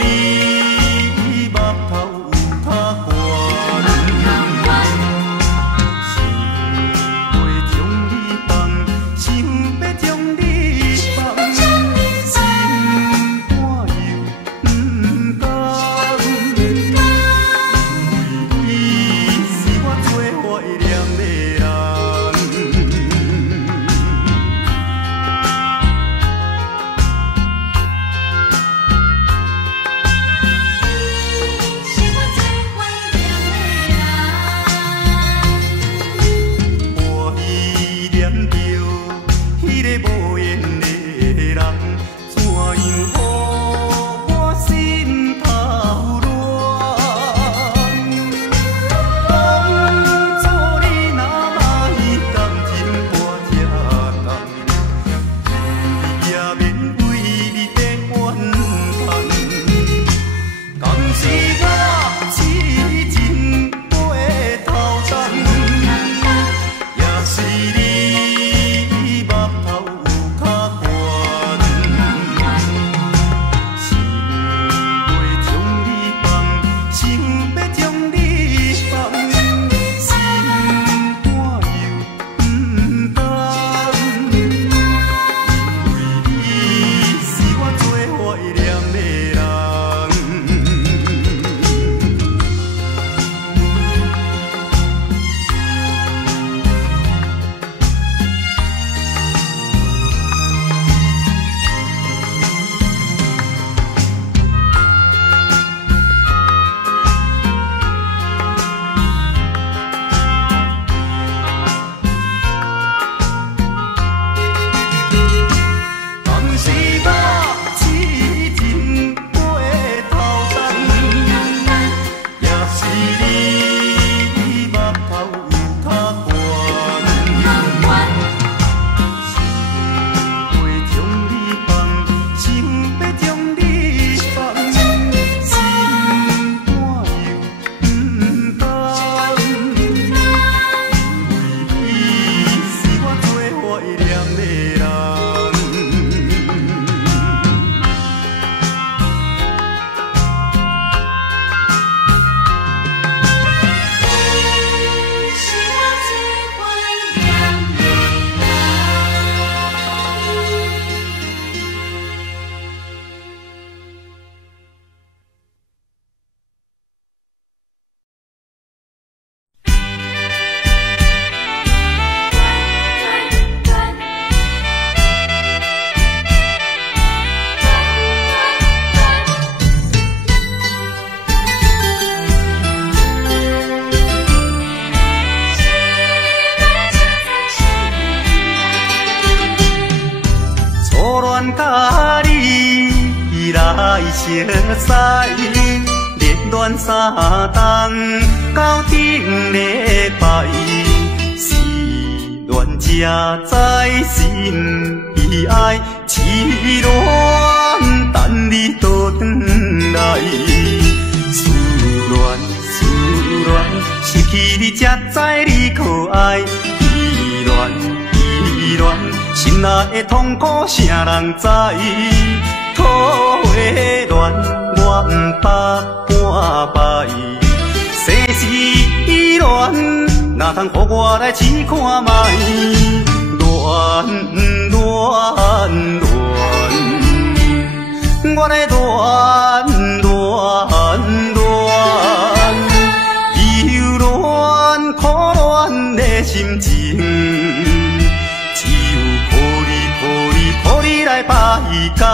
你目头有较悬，想袂将你放，想要将你放，心肝又不甘，因为你是我最怀念的人。我依念着迄个无缘的人，怎样予我心头乱？当初你若歹感情我这重，今日也免为你在怨叹。敢是我痴情背头重，也是你目头有较悬，想袂将你放，想要将你放，心肝又不甘，因为你是我最怀念的人。敢是我痴情背头重，也是你目头有较悬，想袂将你放，想要将你放，心肝又不甘，因为你是我最怀念的人。初恋甲你来熟悉，热恋3冬到顶礼拜，是恋才知心悲哀，痴恋等你倒转来，思恋失去你才知你可爱，依恋心内的痛苦，啥人知？土花恋，我不捌半摆。世事恋，哪通予我来试看觅？恋，我来忧恋苦恋的心情。予你来排解。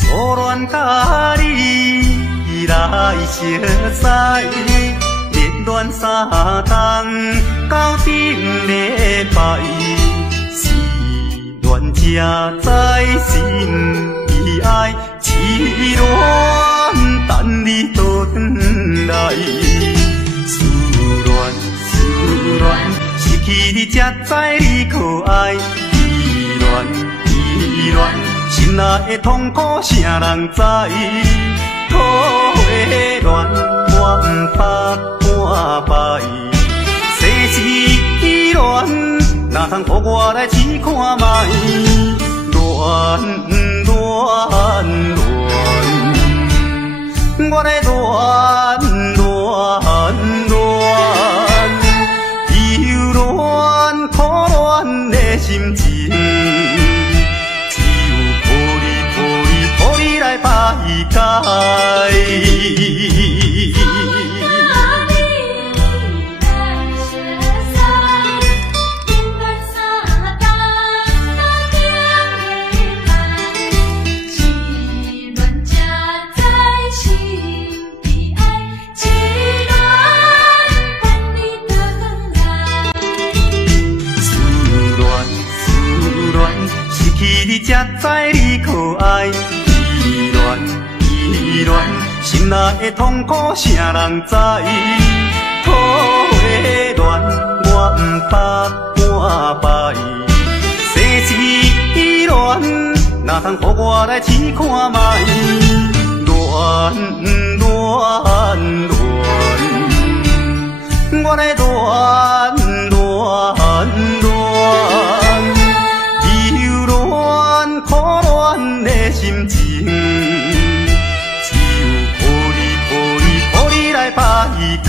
初恋甲你来熟悉，热恋3冬到顶礼拜，是恋才知心悲哀。痴恋等你倒转来，思恋失去你才知你可爱，依恋心内的痛苦，啥人知？土花恋，我白半摆，世事乱，哪通予我来试看卖？乱乱乱，我来乱乱乱，忧乱苦乱的心情，只有抱你来排解。你才知你可爱，意乱意乱，心内的痛苦谁人知？土的乱，我不白半摆，世事乱，哪通予我来试看卖？乱乱乱，我来乱乱乱。苦乱的心情，只有抱你来排解。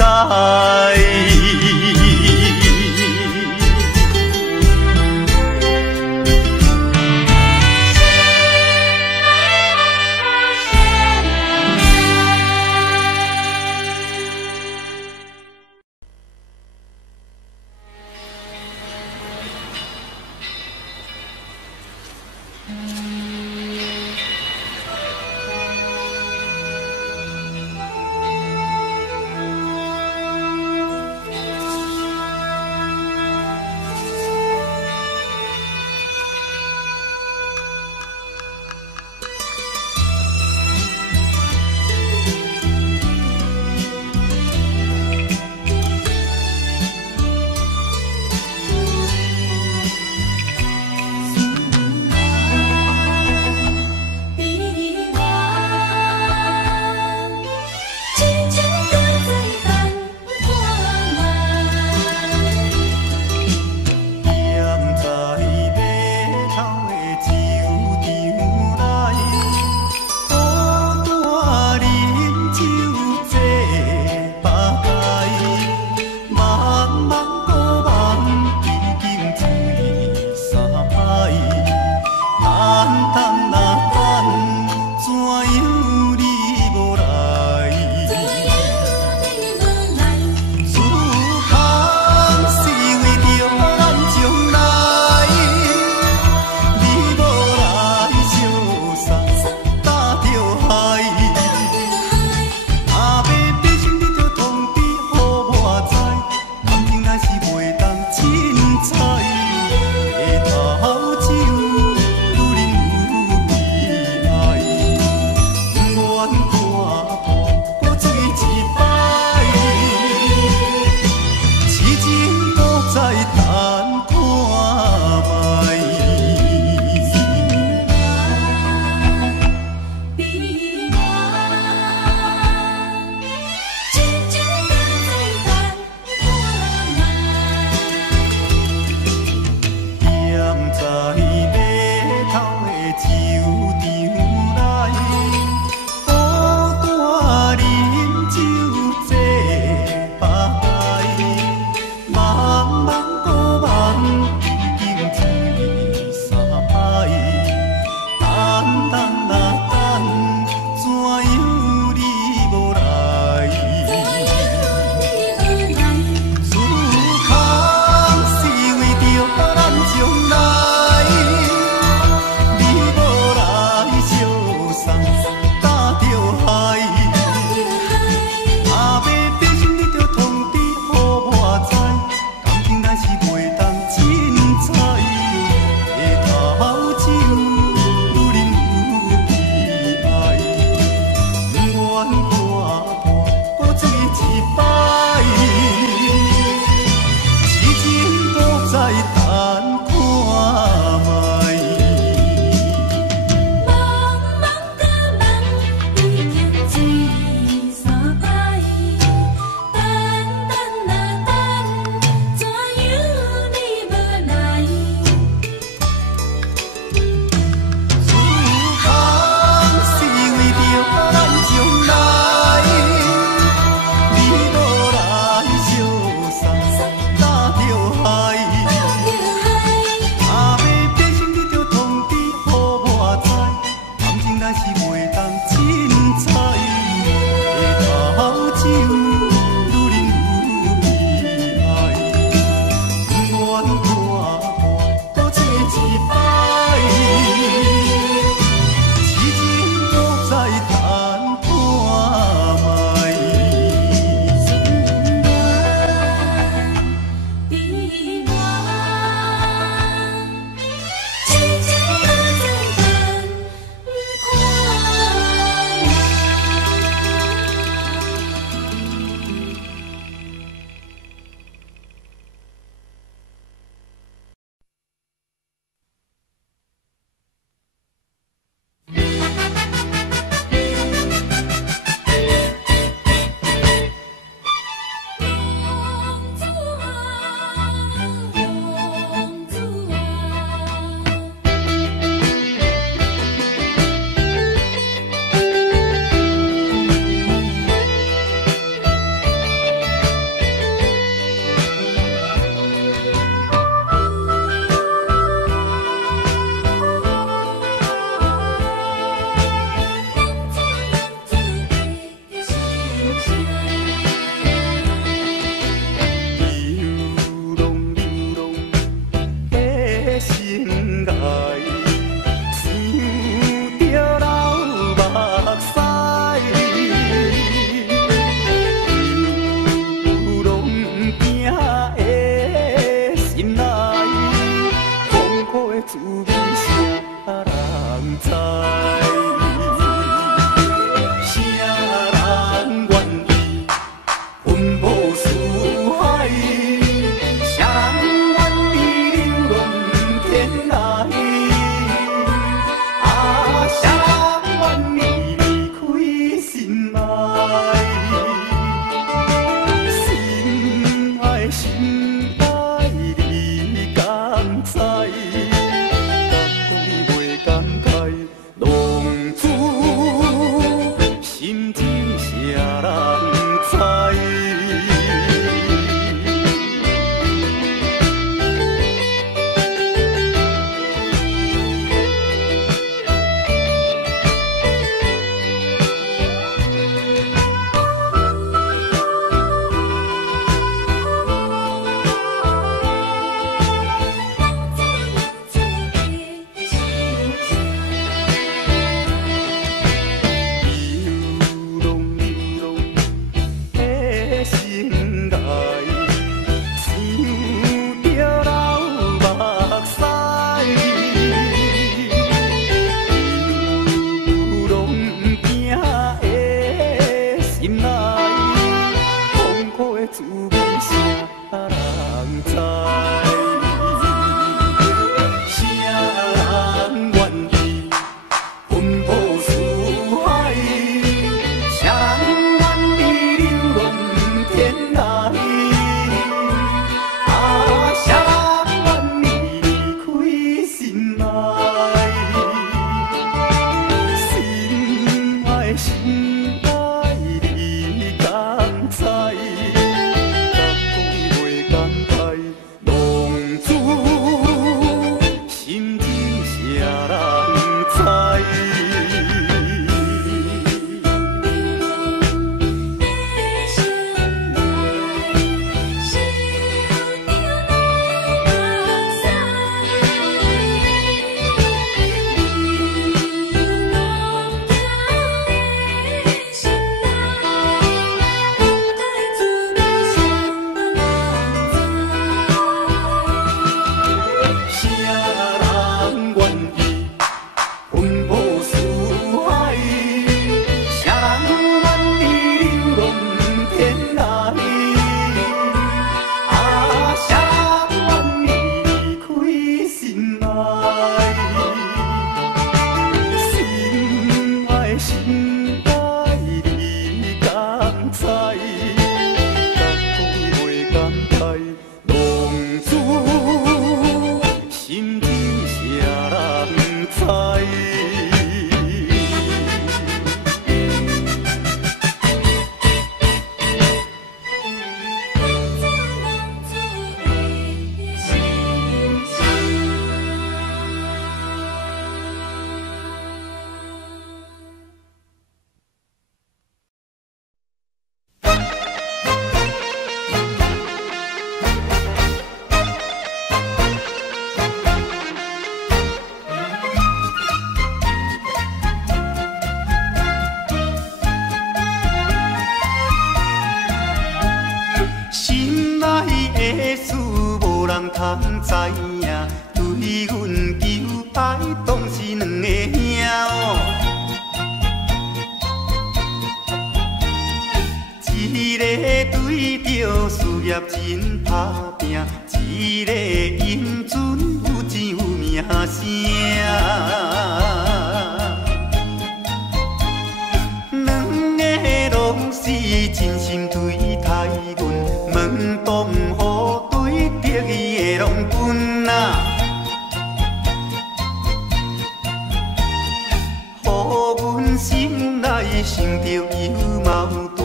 知。谁人愿意奔波四海？谁人愿意流浪天涯？啊，谁人愿意离开心爱？心爱心爱你敢知？敢讲袂敢开，浪子心情谁人知？谁人愿意奔波四海？谁人愿意流浪天涯？啊，谁人愿意离开心爱？心爱心爱你敢知？敢讲袂敢开，浪子心情谁人知？心爱的事无人通知影，对阮求爱当是两个兄哦。一个对着事业真打拼，一个英俊有钱有名声。两个拢是真心对待阮，问东雨对得意的拢分啊，予阮心内想着有矛盾，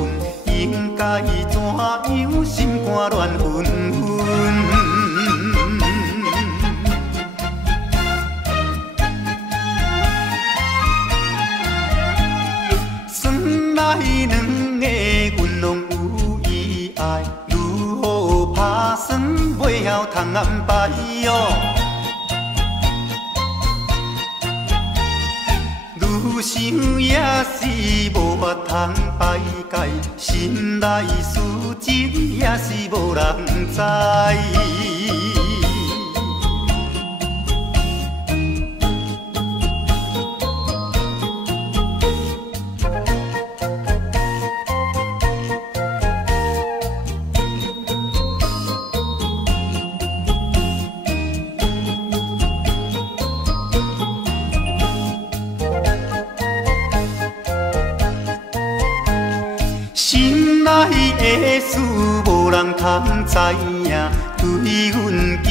应该怎样心肝乱纷纷。算来两个阮拢有意爱，如何打算袂晓通安排哟？愈想也是无法通排解，心内事情也是无人知。心爱的事无人通知影，对阮求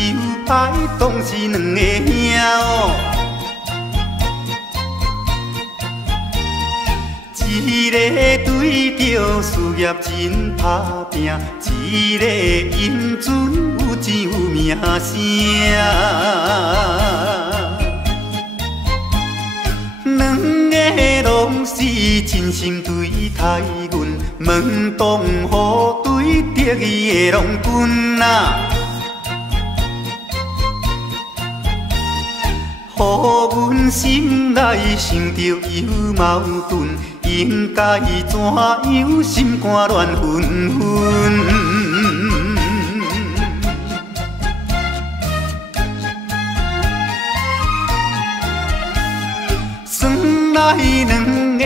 爱当是两个兄哦。一个对着事业真打拼，一个英俊有钱有名声。两个拢是真心对待阮，问东雨对得意的拢分啊，予阮心内想着有矛盾，应该怎样心肝乱纷纷。算来两个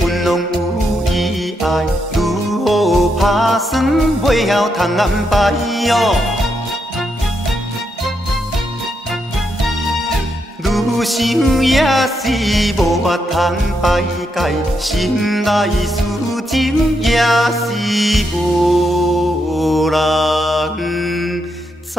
阮拢有意爱，如何打算袂晓通安排哟？想也是无法通排解，心内事情也是无人知。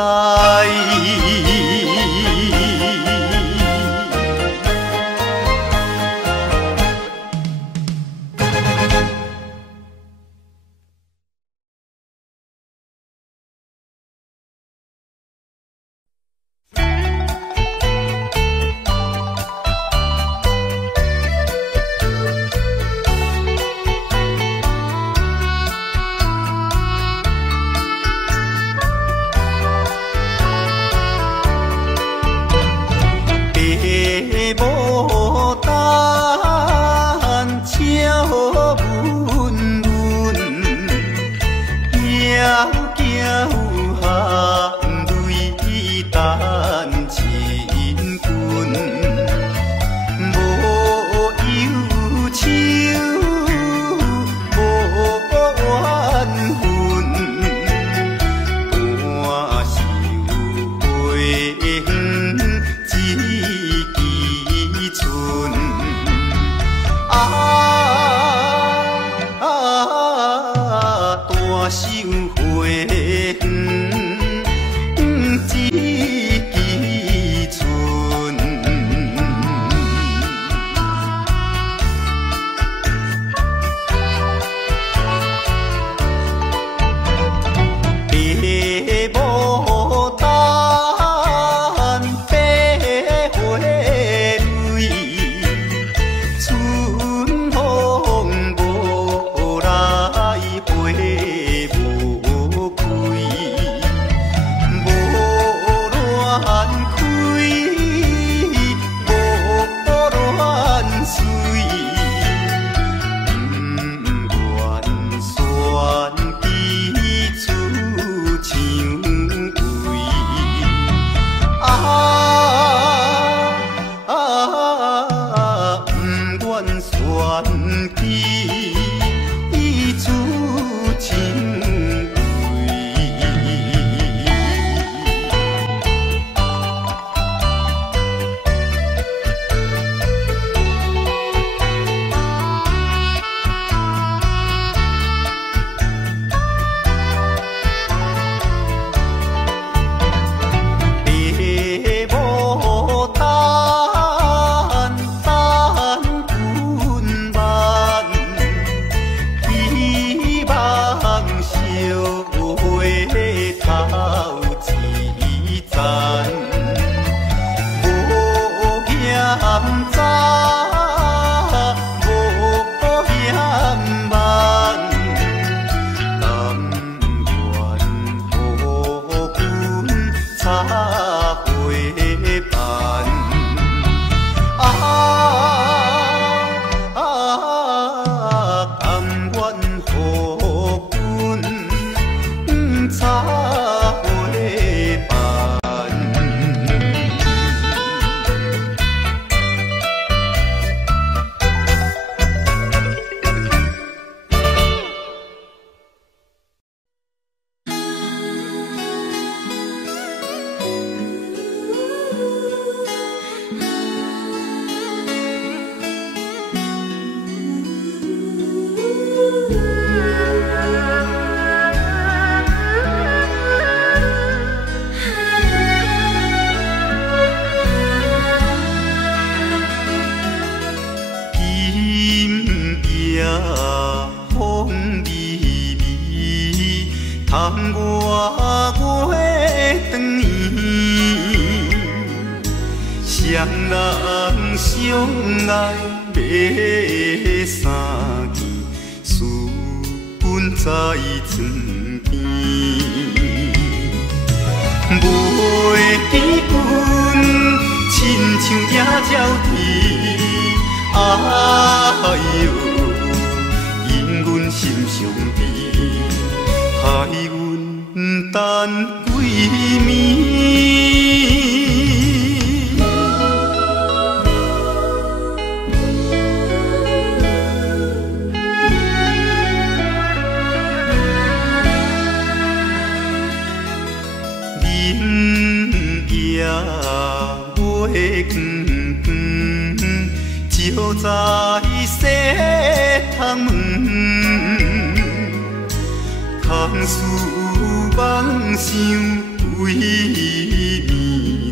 小在西窗门，空思梦想为面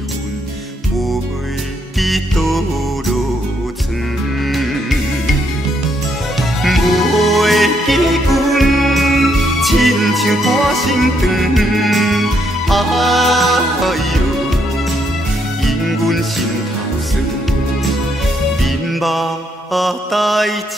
粉，袂倒落床，袂记阮亲像半身长，哎哟，因阮心头酸，面目带情。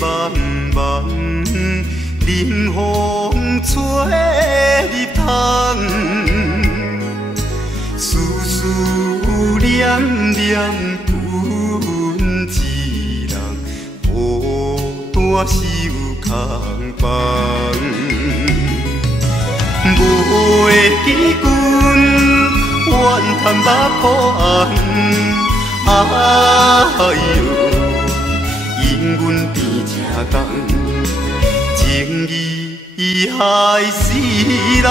茫茫，冷风吹入窗，丝丝念念阮一人，孤单守空房。袂记阮怨叹目苦红，哎哟。因阮变正重，情义害死人。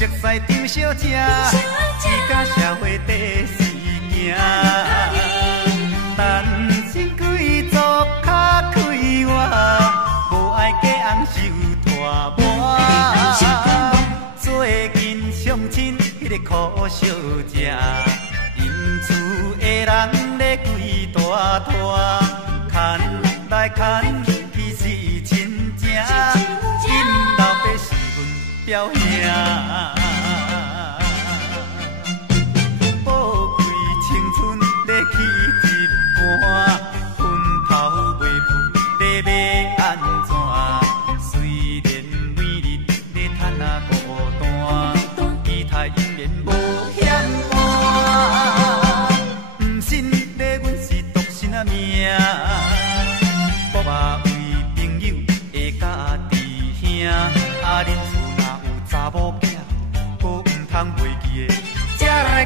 熟悉张小姐，只甲社会底事行。单身贵族较快活，无爱嫁翁受拖磨。最近相亲迄个苦小姐，因厝的人咧规大摊，牵来牵去是亲情，因老爸是阮表兄。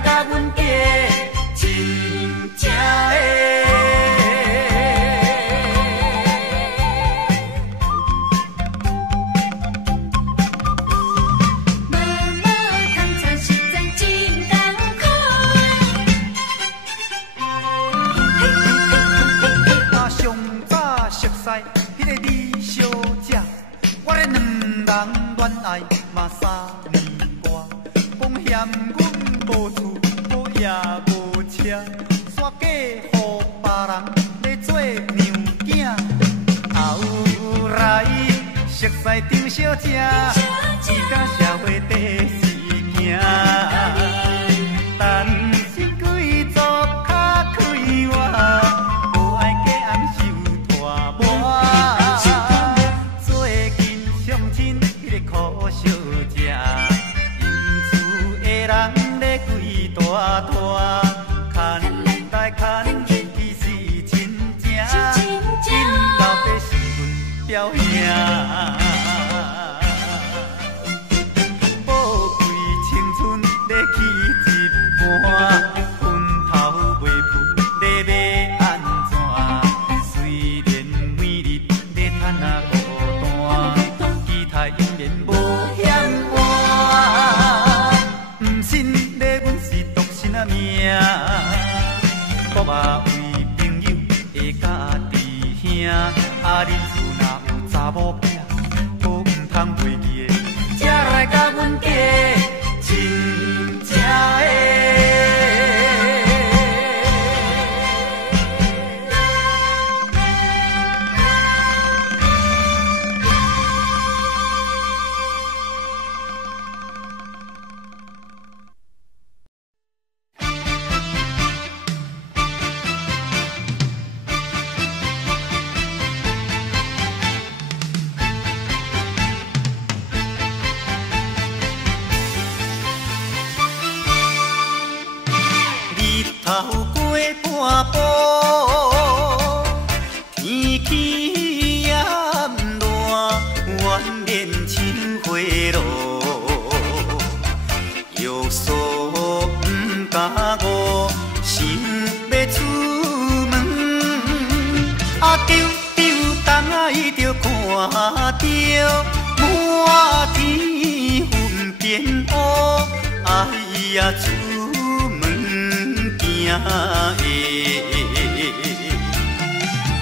甲阮嫁亲情的，妈妈通常实在真艰苦。我上早熟悉迄个李小姐，我哋两人恋爱嘛3年多，讲嫌阮无厝无也无车，煞嫁予别人来做娘囝。后来熟悉张小姐，伊甲社会第四行。但心贵做较开活，无爱假暗受拖磨。最近相亲迄个苦小姐，因厝的人咧跪大拖，看来看去是亲情，今到底是阮表兄。我嘛为朋友的家己兄，啊，恁厝若有查某囝，可毋通袂记的，才来甲阮家亲情的。头过半步，天气炎热，愿连亲花路，约束不敢误，想要出门，啊丢丢东啊，伊着看着满天云变乌，哎呀出行的，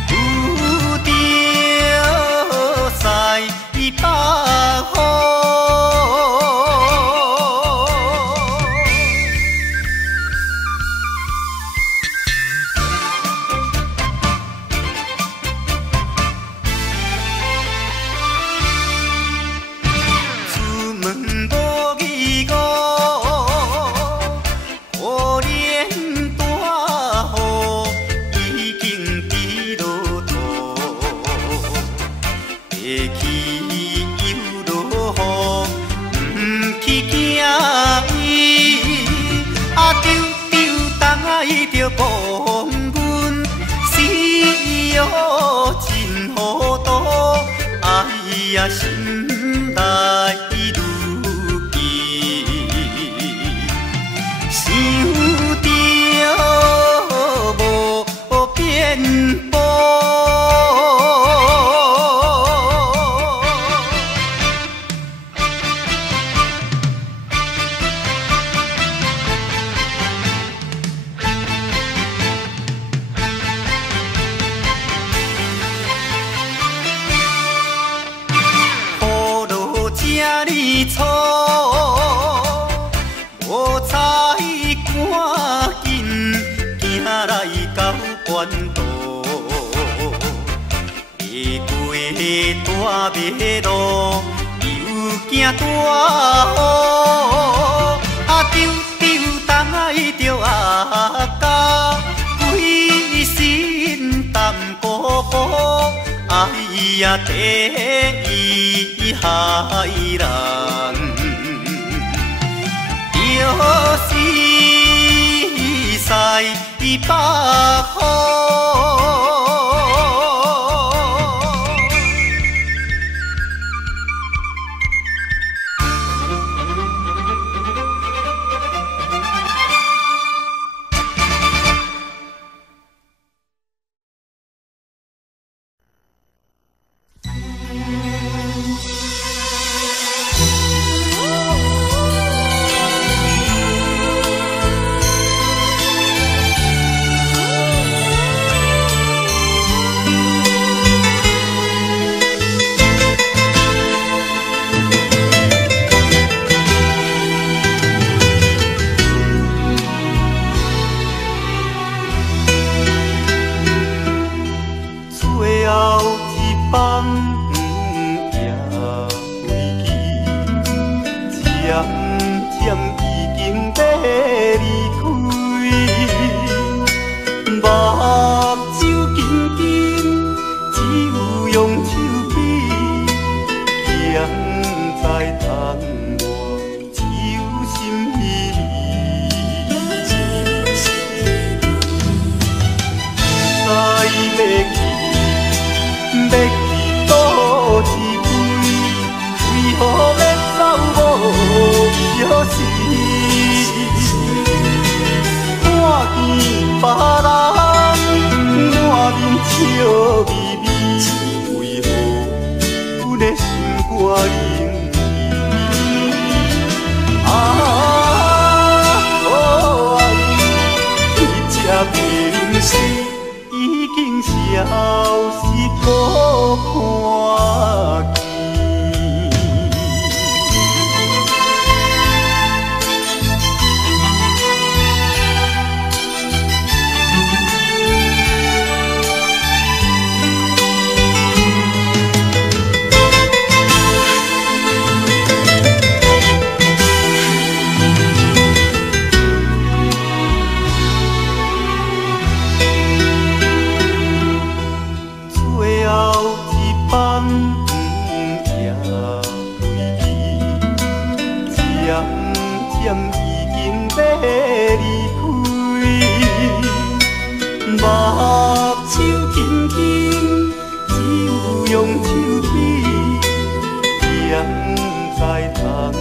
有着西北风。出门无义务。伊着望阮死哦真糊涂，哎呀心内如记，想着无变步。错，无采赶紧行来到关渡，未过大马路，又惊大雨，啊丢丢东啊，伊着阿家，规身淡薄薄。哎呀，第一害人，就是西北风。밤也归去，渐渐已经要离开。目睭紧紧，只有用手比，现在窗外只有心依依。知要去。要去倒一杯，为何要走无小时？看见别人满面笑眯眯，为何阮的心肝冷意？可爱，你这平时已经消失。无看见。最后一밤也归去，渐渐已经要离开。目睭紧紧，只有用手比，现在窗外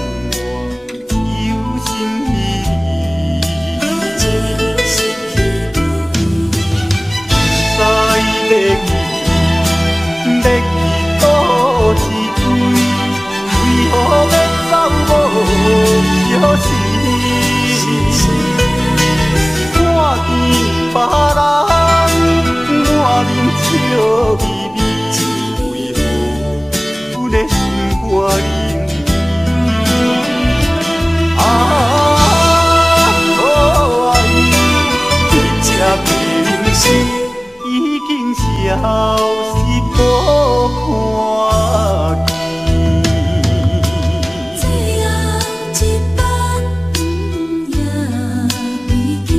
只有心依依。知要去。要去倒一杯，为何要走无小时？看见别人满面笑眯眯，为何阮的心肝冷意？可爱，你这平时已经消失。无看见，最后一班也归去，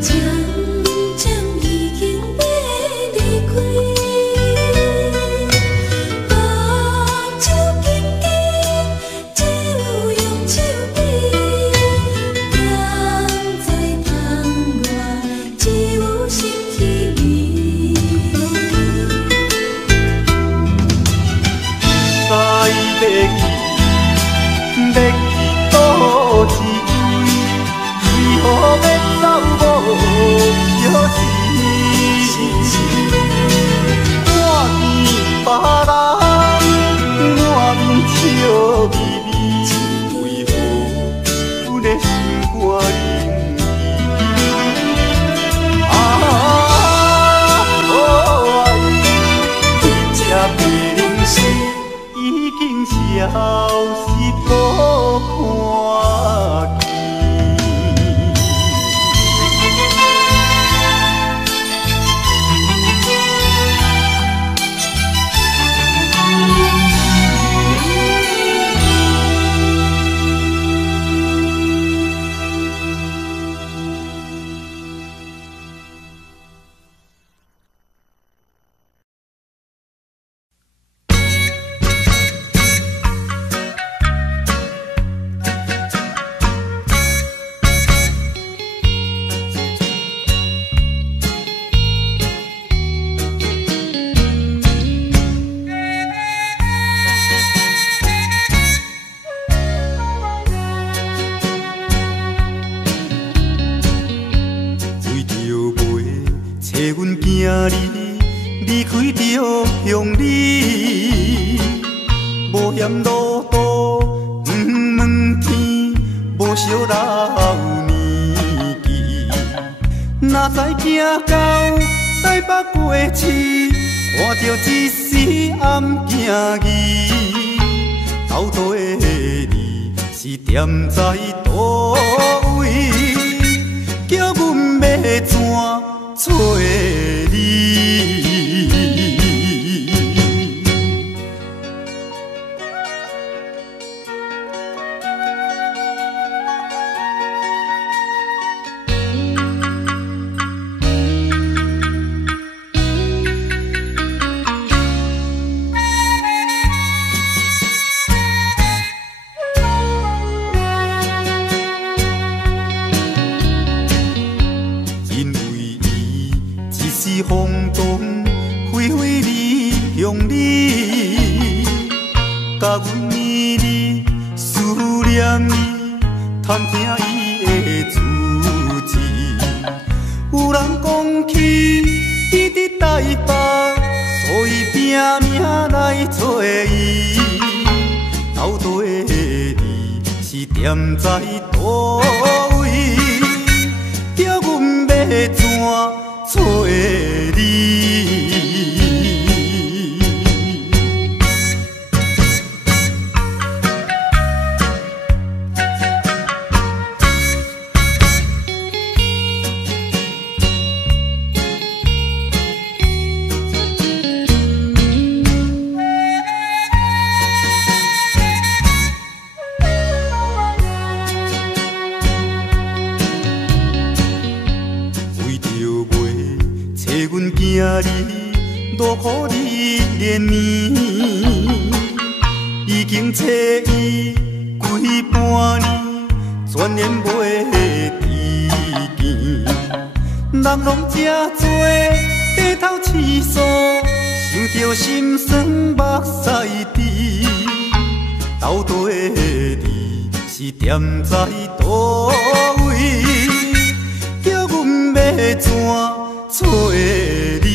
渐渐已经要离开。目睭紧紧，只有用手比，现在窗外只有心依依。要去，要去倒一杯，为何要走无小时？看见别人满面笑眯眯，为何阮的心肝冷意？可爱，你这平时。已经消失无看见。离开着乡里，无嫌路途远问天，无惜老年纪。哪知行到台北过市，看着一时暗行疑，斗底你是踮在倒位，叫阮要怎？找你，动，飞飞你向你，甲阮绵绵思念伊，探听伊的字字。有人讲起伊伫台北，所以拼命来找伊。斗底你是踮在倒位？叫阮要怎找你？今日落雨你连绵，已经找伊几半年，全然袂知见。人拢这多低头试诉，想着心酸目屎滴。斗底你是踮在倒位？叫阮要怎找你？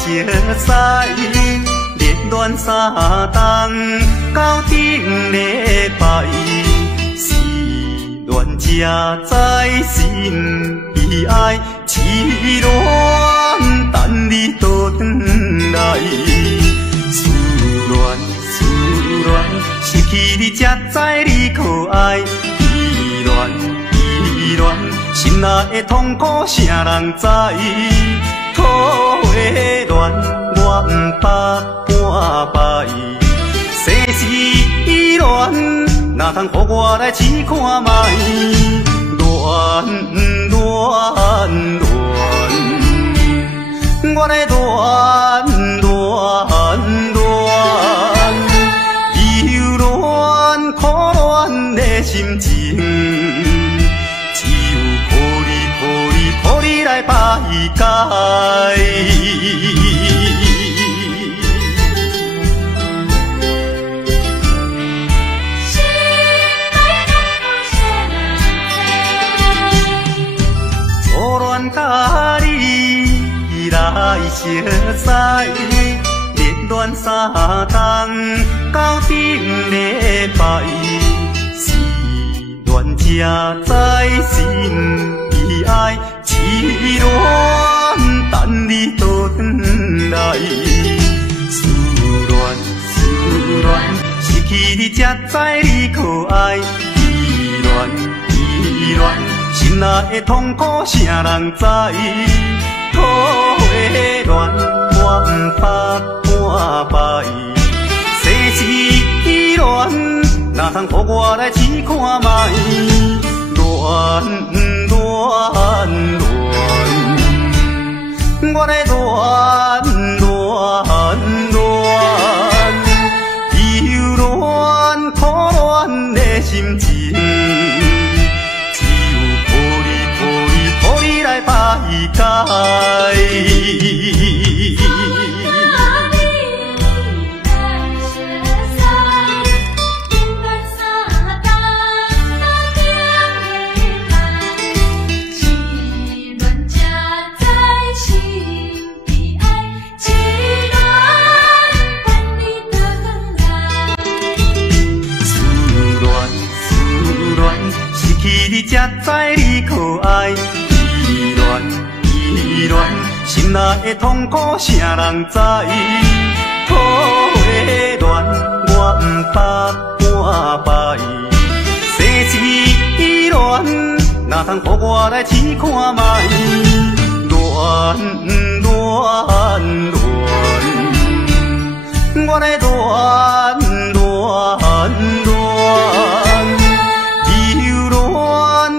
熟悉，热恋三冬到顶礼拜，是恋者在心悲哀，痴恋等你倒转来，思恋失去你才知你可爱，依恋心内的痛苦谁人知？土的恋我不捌半摆，世事恋哪通予我来试看卖？恋，我来忧恋苦恋的心情，只有靠你来排解。初恋甲你来熟悉，热恋三冬到顶礼拜，是恋者在心悲哀，痴恋等你倒转来，思恋失去你才知你可爱，依恋心内的痛苦谁人知？土的恋我不捌半摆，世事恋哪通予我来试看卖？恋，我来忧恋苦恋的心情，只有靠你来排解。你才知你可爱，依恋心内的痛苦谁人知？土的恋我不捌半摆，世事恋哪通予我来试看卖？恋，我来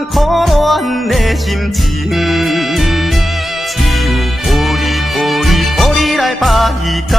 苦恋的心情，只有靠你来排解。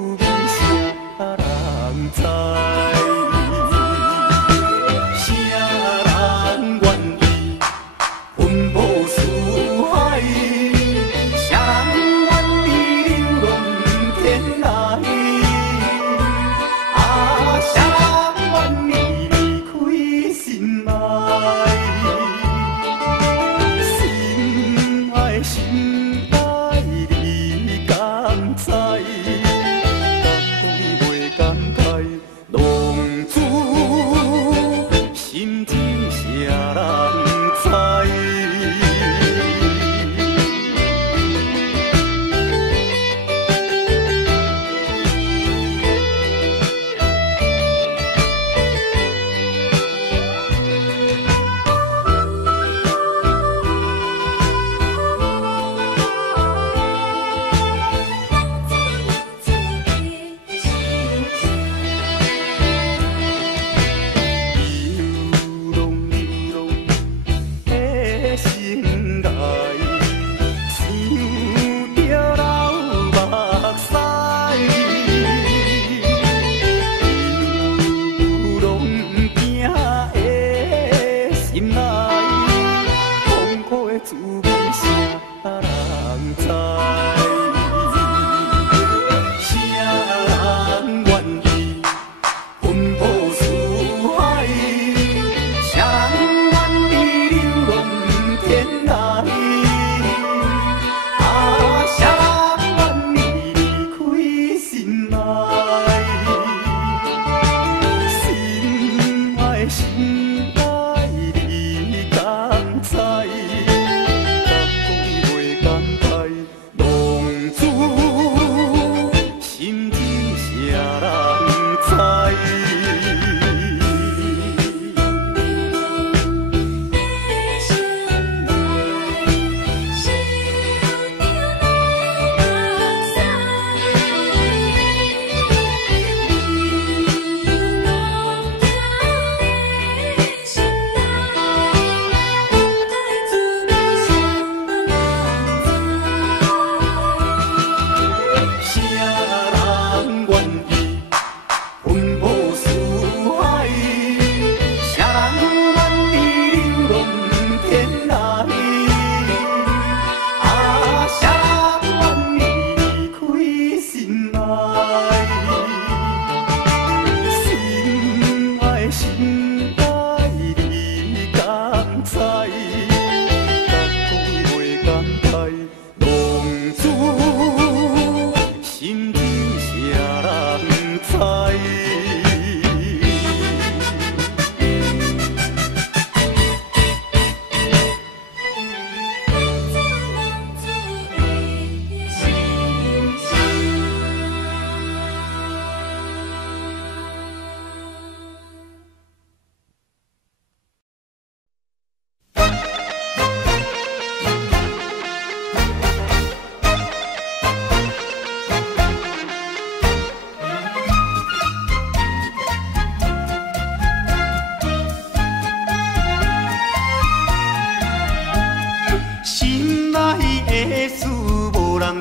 味啥人知？啥人愿意奔波四海？啥人愿意流浪天涯？啊，啥人愿意离开心爱？心爱心爱，你敢知？敢讲袂感慨，浪子心情啥人知？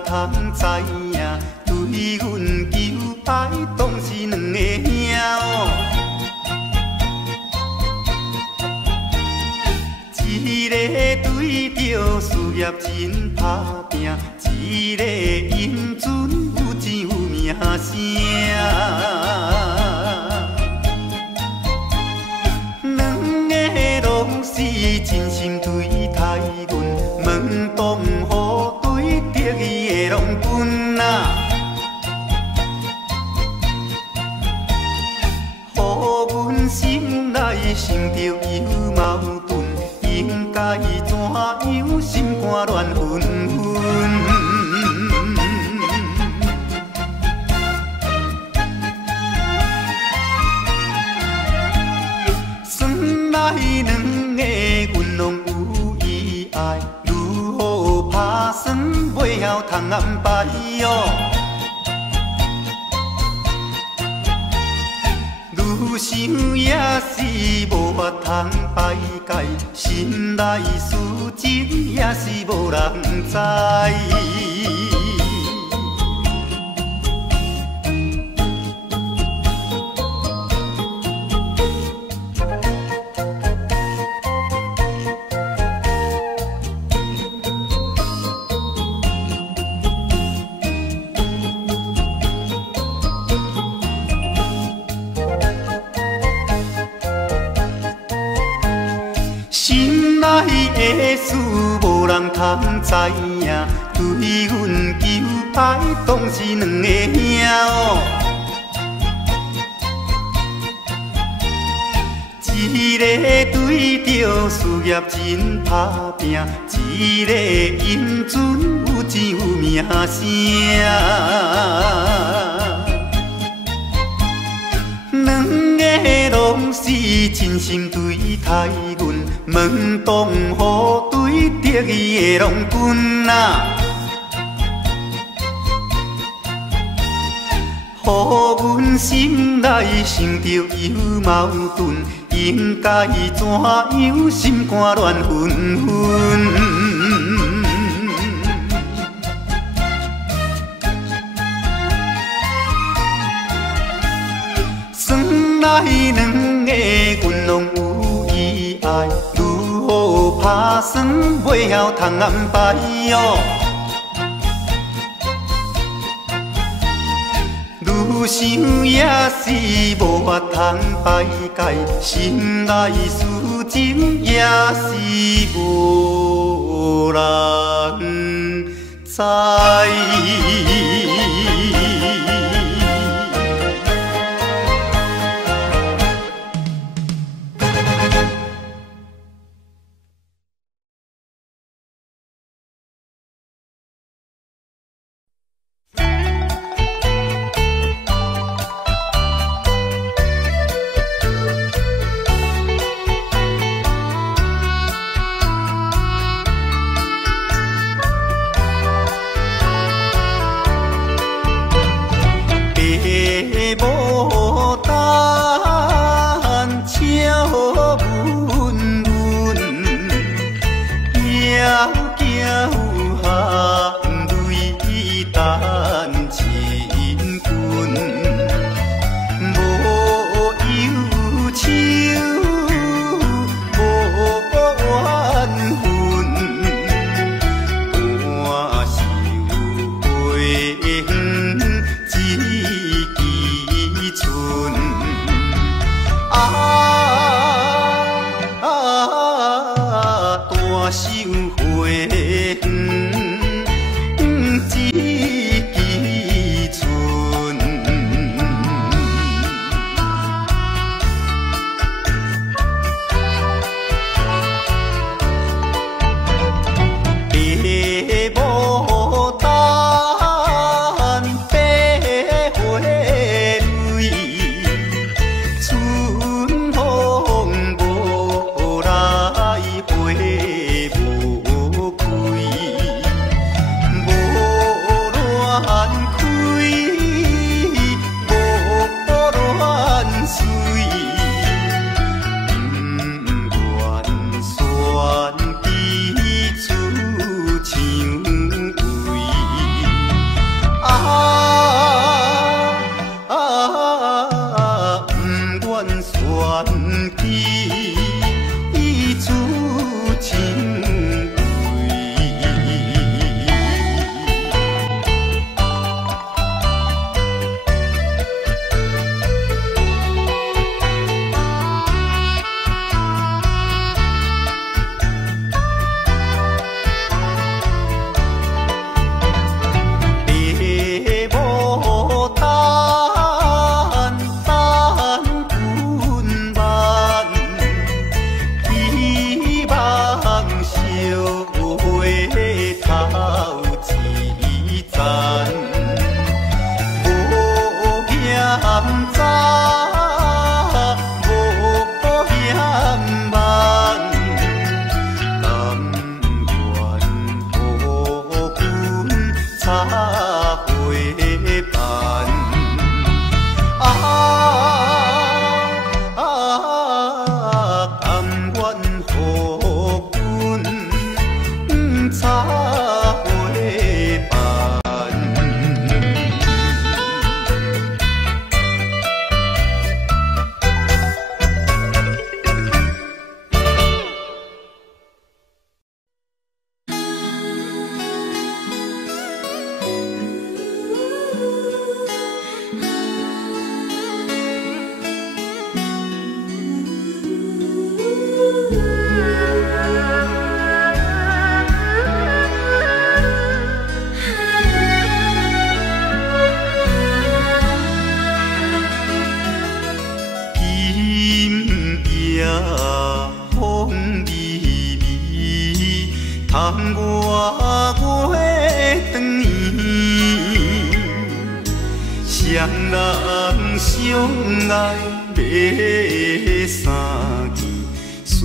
通知影，对阮求爱当是两个兄哦。一个对着事业真打拼，一个英俊有钱有名声。两个拢是真心对待阮，门当户对得意的拢分啊。予阮心内生着有矛盾，应该怎样心肝乱纷纷？算来两个阮拢有意爱，如何打算袂晓通安排哟？愈想也是无法通排解，心内事情也是无人知。事无人通知影，对阮求爱当是两个兄哦。一个对着事业真打拼，一个因准有钱有名声。两个拢是真心对待阮，门当户对得意的郎君啊。予阮心内想着有矛盾，应该怎样心肝乱纷纷？算来两个阮拢有意爱，如何打算袂晓通安排哦？愈想也是无法通排解，心内事情也是无人知。人相爱要相见，思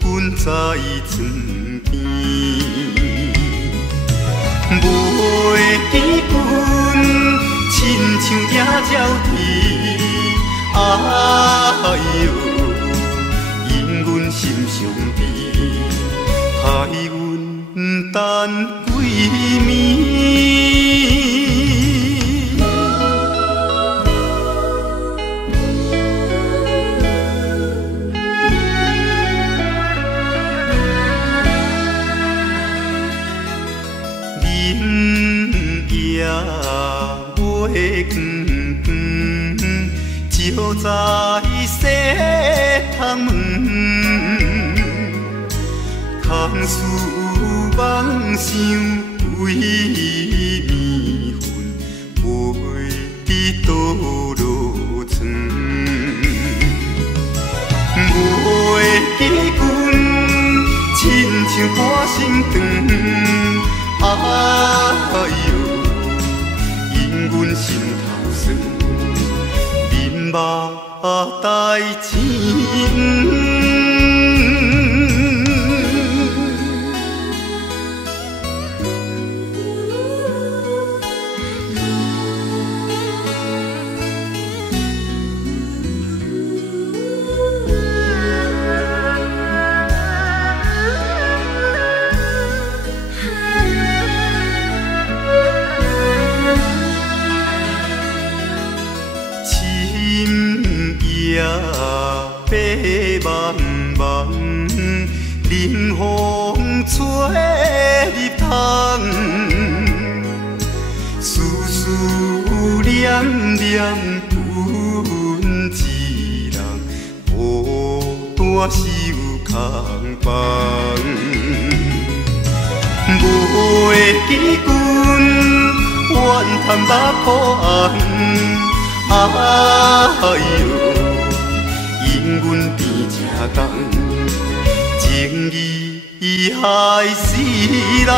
阮在床边。袂记阮亲像野鸟啼，哎呦，因阮心伤悲，害阮等几暝。就在西窗门，空思梦想为暝昏，飞伫倒落床。袂记阮亲像半生长，哎呦，因阮心头酸。目代志。白茫茫，冷风吹入窗，丝丝念念阮一人，孤单守空房。袂记阮怨叹目眶红，哎呦。因阮变这重，情义害死人。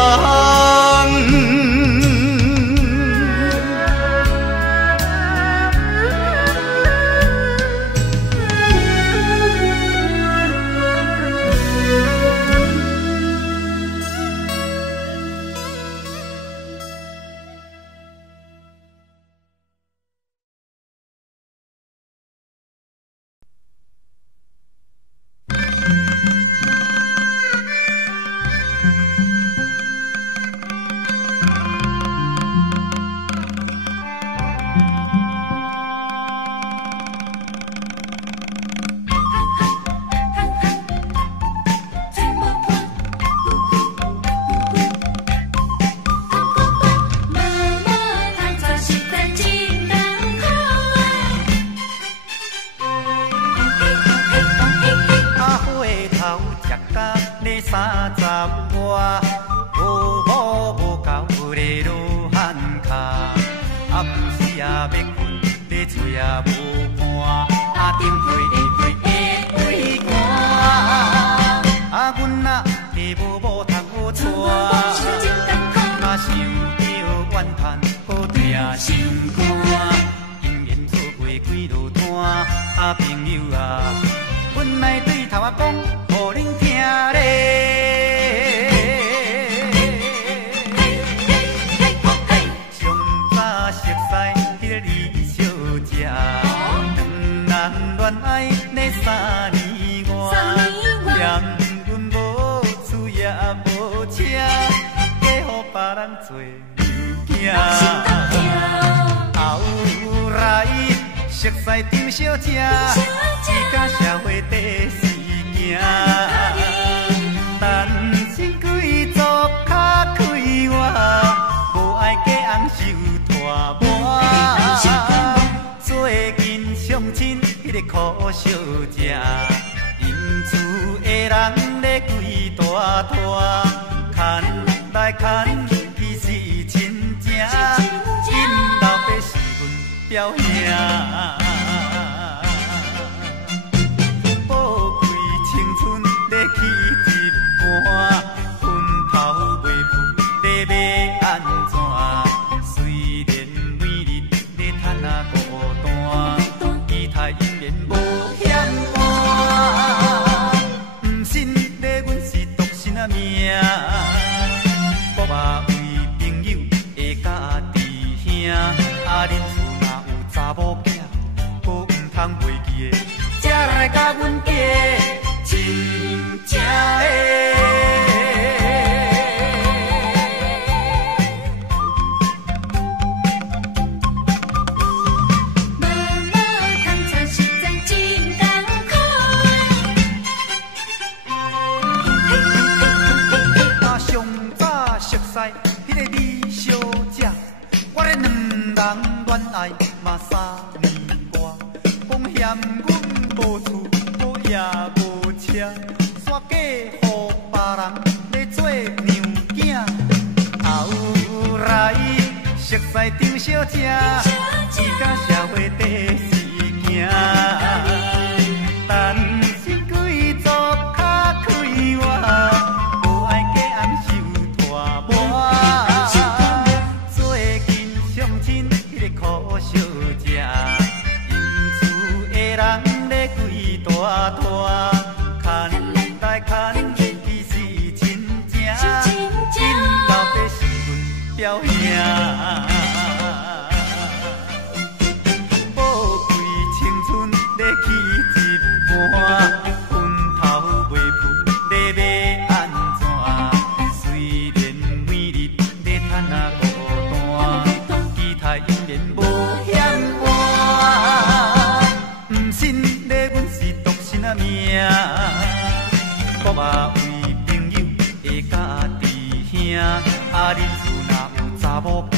熟悉珍小姐，只甲社会第四行。单身贵族较快活，无爱嫁翁受拖磨。做阵相亲迄个苦小姐，因厝的人咧规大摊，牵来牵去是亲情，因老爸是阮表兄。甲阮嫁，真正的。迄个李小姐，我咧两人恋爱嘛3年外，讲嫌阮无厝无也无车，煞嫁予别人咧做娘囝。后来熟悉张小姐，伊甲社会第四行，但是贵族较快活。小姐，因厝的人咧跪大拖，看来看去是真正，因到底是阮表兄。宝贵青春咧去一半，昏头袂赴咧要安怎？虽然每日咧趁啊孤单，期待永远无。命，我嘛为朋友会甲弟兄，啊，恁厝若有查某囝，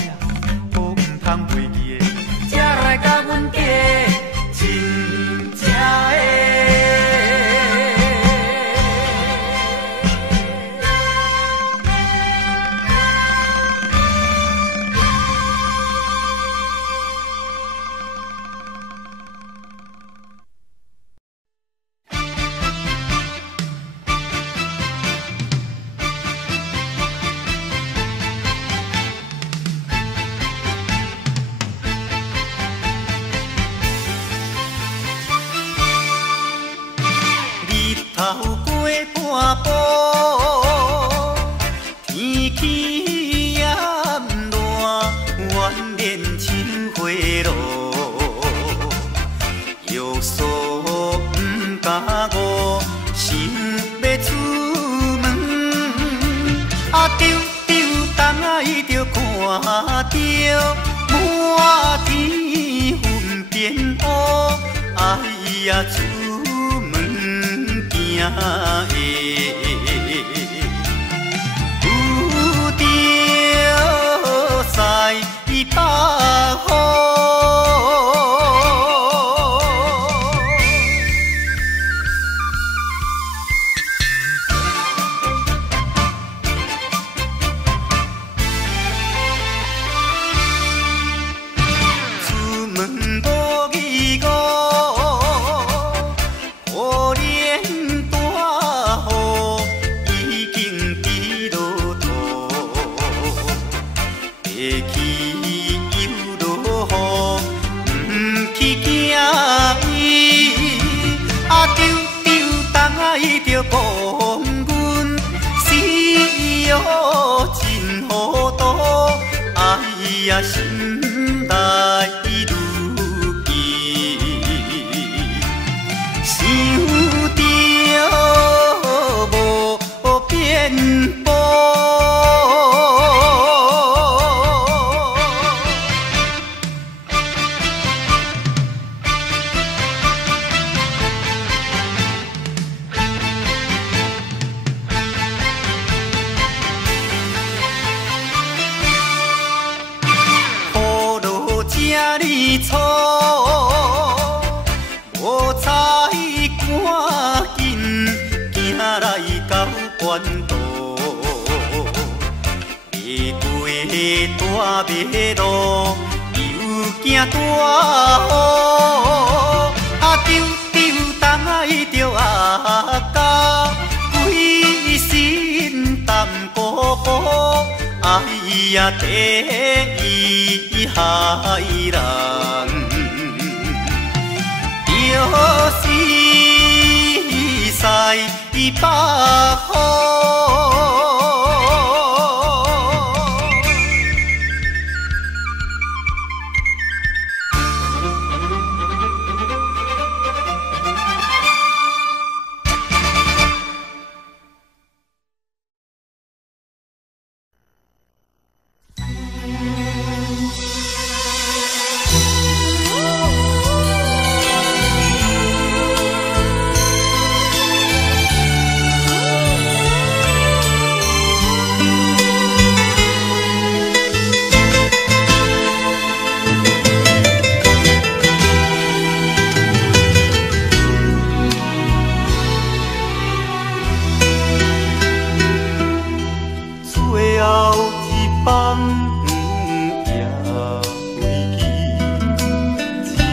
无毋通袂记的，才来甲阮嫁，真正的。头过半步，天气炎热，怨念像花落，约束毋敢误，想要出门，啊丢丢东爱着看着满天云变乌，哎呀出行的，有着西北风。出门无义务。着讲阮死哦真糊涂，哎呀心内如记，想着无变步。错，无采赶紧行来到关渡，爬过大马路，又惊大雨，啊丢丢东爱着阿家，规身淡薄薄。哎呀，第一害人，就是西北风。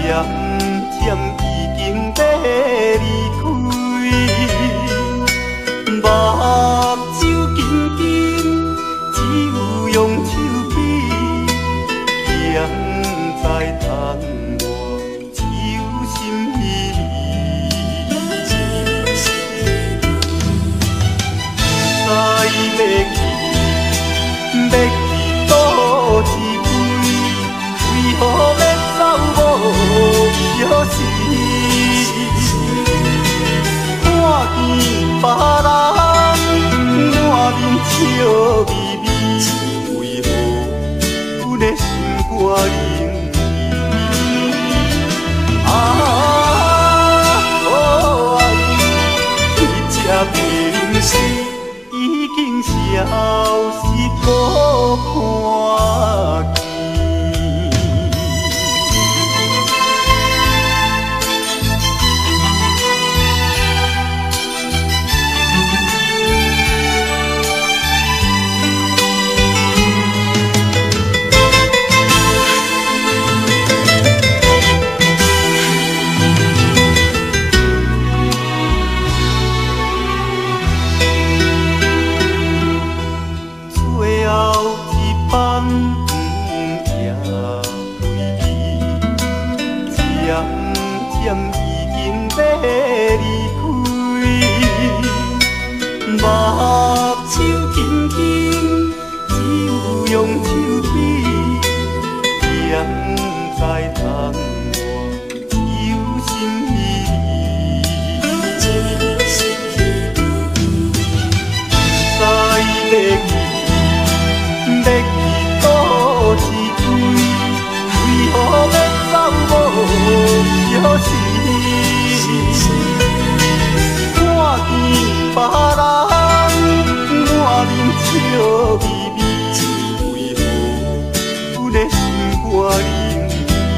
渐渐已经要离开，目睭紧紧，只有用手比，现在窗外只有心稀微，知要去，要去倒一位，为何要走无小时？看见别人满面笑眯眯，为何阮的心肝冷意？可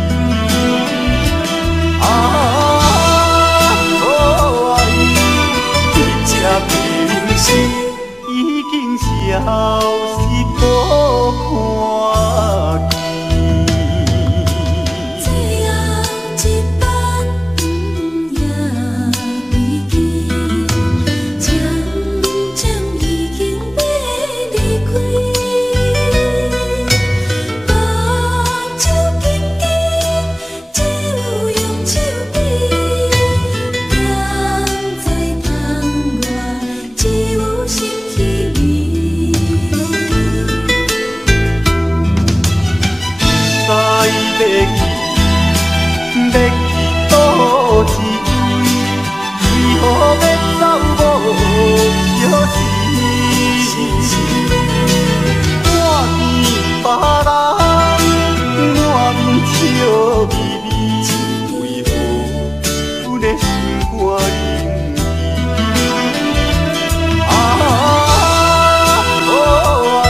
爱，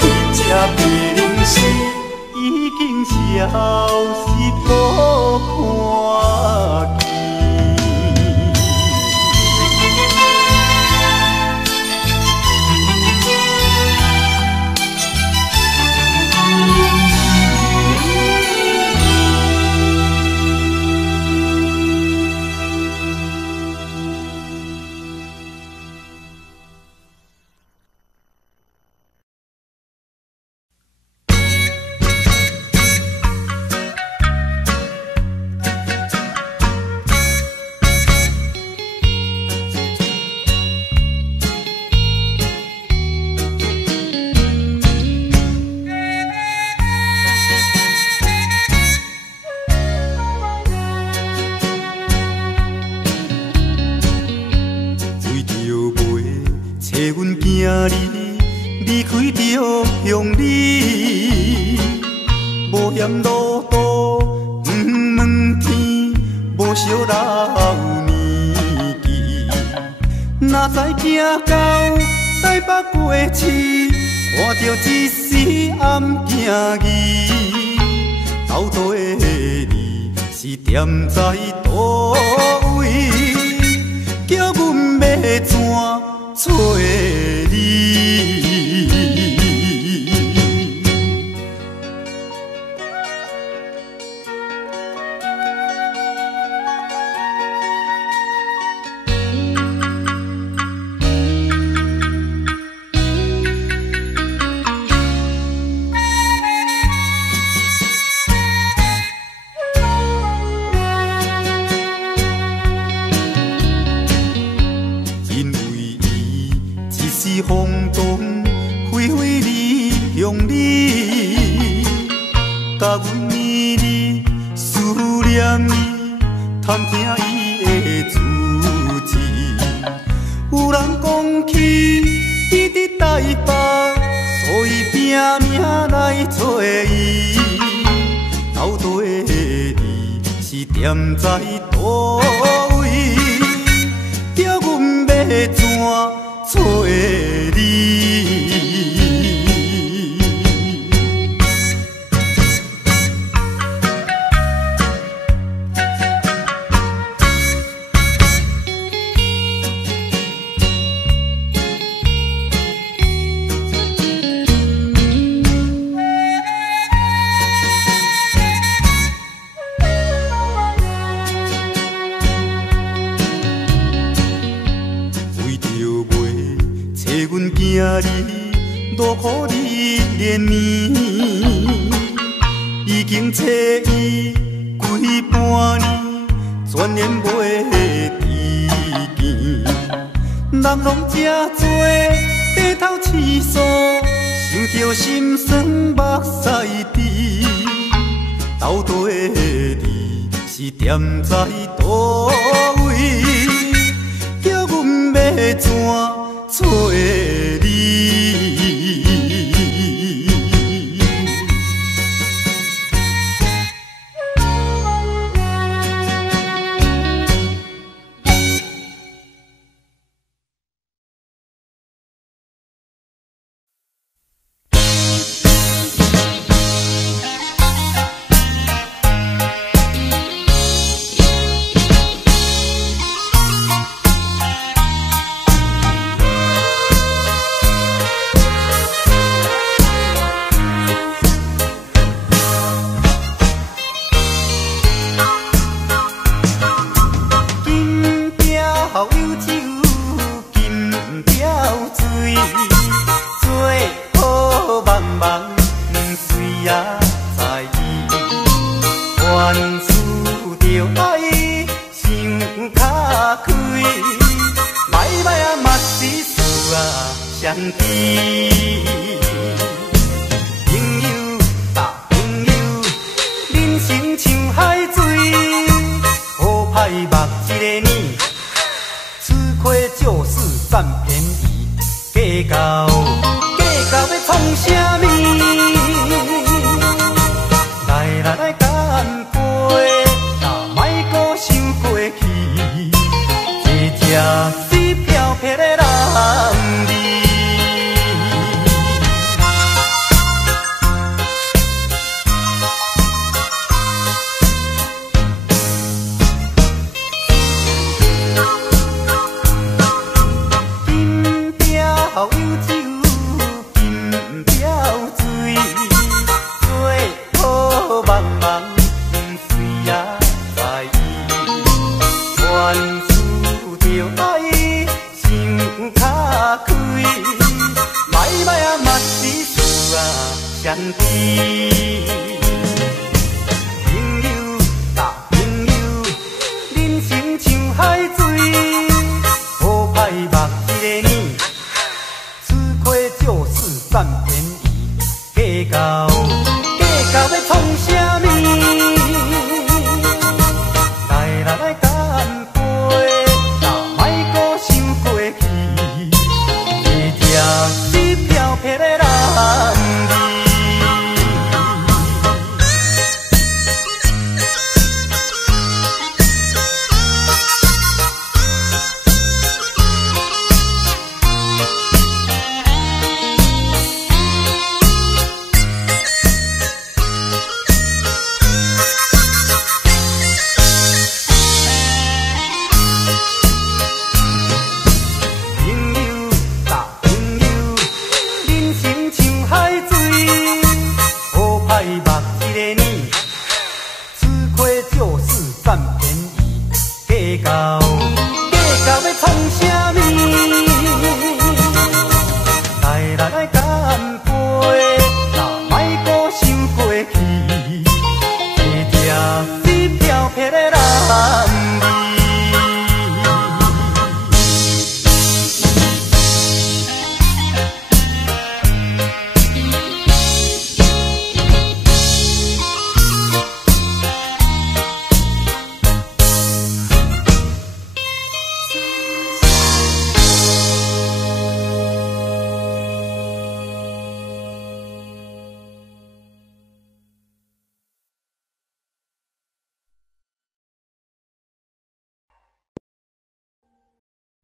你这平时已经消失无看见。离开着乡里，无嫌路途远问天，无惜老年纪。哪知行到台北过市，看着一时暗行伊，斗倒的你是踮在倒位，叫阮要怎找你？空中飞飞离向你，甲阮绵绵思念伊，探听伊的足迹。有人讲起伊伫台北，所以拼命来找伊。到底你是踮在倒位？叫阮要怎找你？今日多可你怜悯，已经找伊几半年，全然袂知见。人拢这多低头试诉，想着心酸目屎滴。到底你是踮在倒位？叫阮要怎找你？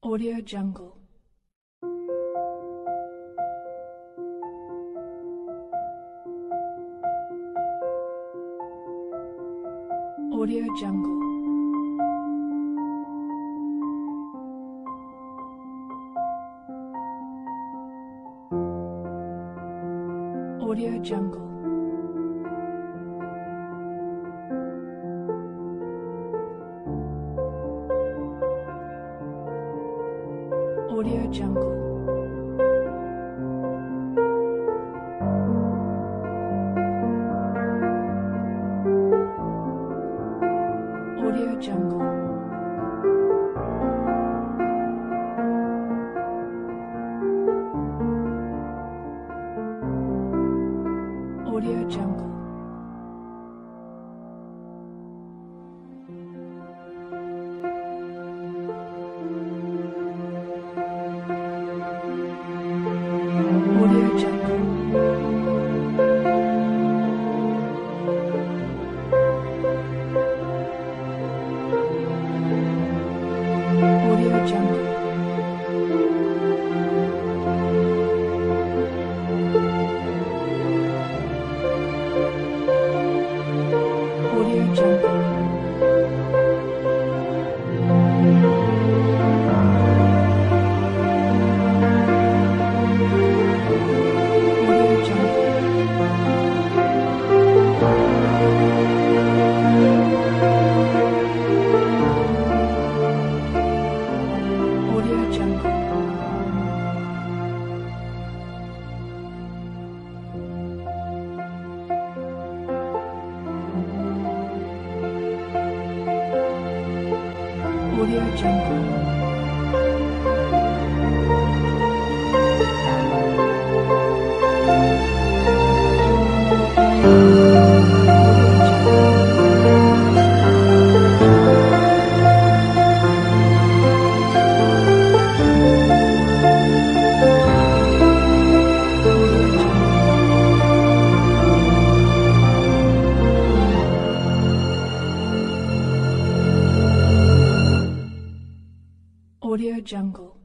Audio Jungle. Audio Jungle. Audio Jungle. Audio Jungle. Audio Jungle. Audio Jungle. Audio Jungle. Audio Jungle. Audio Jungle. Audio Jungle. Audio Jungle. Audio Jungle.